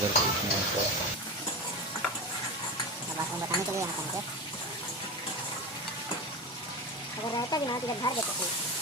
अगर कुछ नहीं होता। अब आपको बताने के लिए यहाँ पर मुझे अगर रहता भी ना तो इधर भर देते थे।